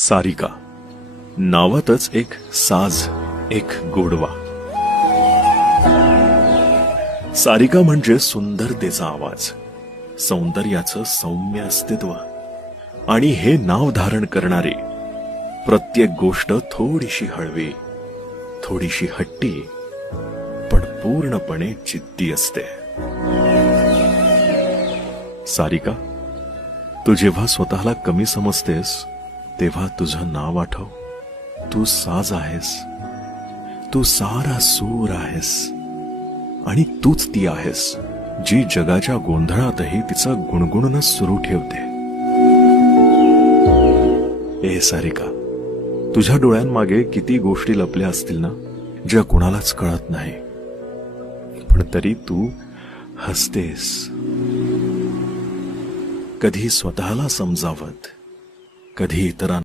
सारिका, नावातच एक साज, एक गोडवा. सारिका म्हणजे सुंदरतेचा आवाज, सौंदर्याचं सौम्य अस्तित्व आणि हे नाव धारण करणारी प्रत्येक गोष्ट थोडीशी हळवी, थोडीशी हट्टी, पण पूर्णपणे जिद्दी असते. सारिका, तू जेव्हा स्वतःला कमी समजतेस तेव्हा तुझं नाव आठव. तू साज आहेस, तू सारा सूर आहेस आणि तूच ती आहेस जी जगाच्या गोंधळातही तिचं गुणगुणणं सुरू ठेवते. ए सारिका, तुझ्या डोळ्यांमागे किती गोष्टी लपल्या असतील ना, ज्या कुणालाच कळत नाही, पण तरी तू हसतेस. कधी स्वतःला समजावत, कधी इतरांना.